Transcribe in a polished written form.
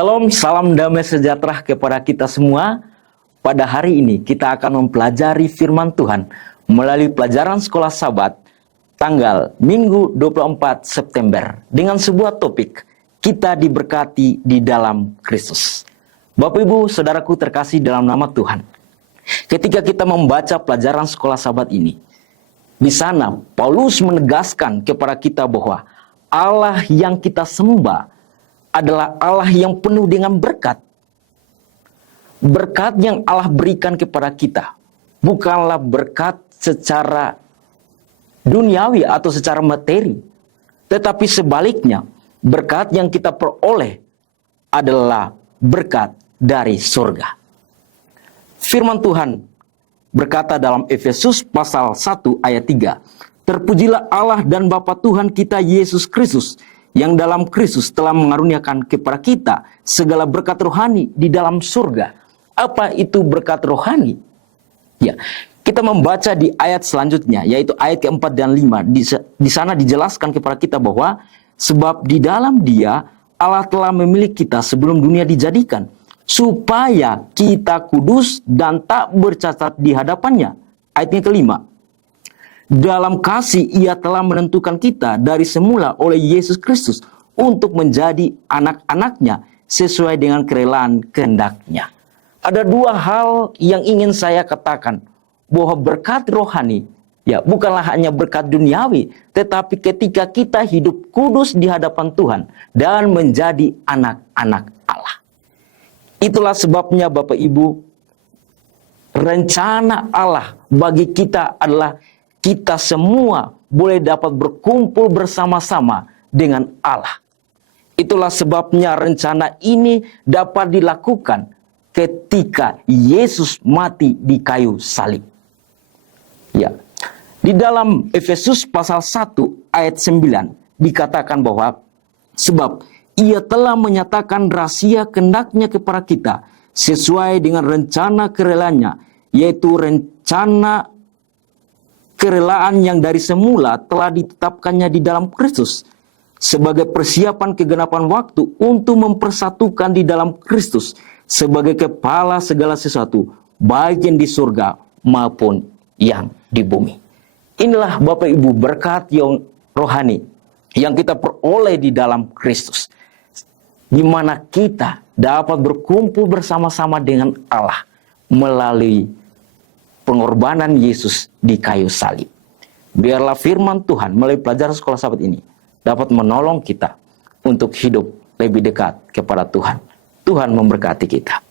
Shalom, salam damai sejahtera kepada kita semua. Pada hari ini kita akan mempelajari firman Tuhan melalui pelajaran sekolah Sabat tanggal Minggu 24 September dengan sebuah topik, kita diberkati di dalam Kristus. Bapak Ibu, saudaraku terkasih dalam nama Tuhan. Ketika kita membaca pelajaran sekolah Sabat ini, di sana Paulus menegaskan kepada kita bahwa Allah yang kita sembah adalah Allah yang penuh dengan berkat. Berkat yang Allah berikan kepada kita bukanlah berkat secara duniawi atau secara materi, tetapi sebaliknya, berkat yang kita peroleh adalah berkat dari surga. Firman Tuhan berkata dalam Efesus pasal 1 ayat 3, "Terpujilah Allah dan Bapa Tuhan kita Yesus Kristus, yang dalam Kristus telah mengaruniakan kepada kita segala berkat rohani di dalam surga." Apa itu berkat rohani? Ya, kita membaca di ayat selanjutnya, yaitu ayat keempat dan 5. Di sana dijelaskan kepada kita bahwa sebab di dalam Dia Allah telah memilih kita sebelum dunia dijadikan, supaya kita kudus dan tak bercacat di hadapannya. Ayatnya kelima, dalam kasih Ia telah menentukan kita dari semula oleh Yesus Kristus untuk menjadi anak-anaknya sesuai dengan kerelaan kehendak-Nya. Ada dua hal yang ingin saya katakan, bahwa berkat rohani ya bukanlah hanya berkat duniawi, tetapi ketika kita hidup kudus di hadapan Tuhan dan menjadi anak-anak Allah. Itulah sebabnya Bapak Ibu, rencana Allah bagi kita adalah kita semua boleh dapat berkumpul bersama-sama dengan Allah. Itulah sebabnya rencana ini dapat dilakukan ketika Yesus mati di kayu salib. Ya. Di dalam Efesus pasal 1 ayat 9 dikatakan bahwa sebab Ia telah menyatakan rahasia kehendak-Nya kepada kita sesuai dengan rencana kerelaan-Nya, yaitu rencana kerelaan yang dari semula telah ditetapkannya di dalam Kristus sebagai persiapan kegenapan waktu untuk mempersatukan di dalam Kristus sebagai kepala segala sesuatu, baik yang di surga maupun yang di bumi. Inilah Bapak Ibu berkat yang rohani yang kita peroleh di dalam Kristus, di mana kita dapat berkumpul bersama-sama dengan Allah melalui pengorbanan Yesus di kayu salib. Biarlah firman Tuhan melalui pelajaran sekolah Sabat ini dapat menolong kita untuk hidup lebih dekat kepada Tuhan. Tuhan memberkati kita.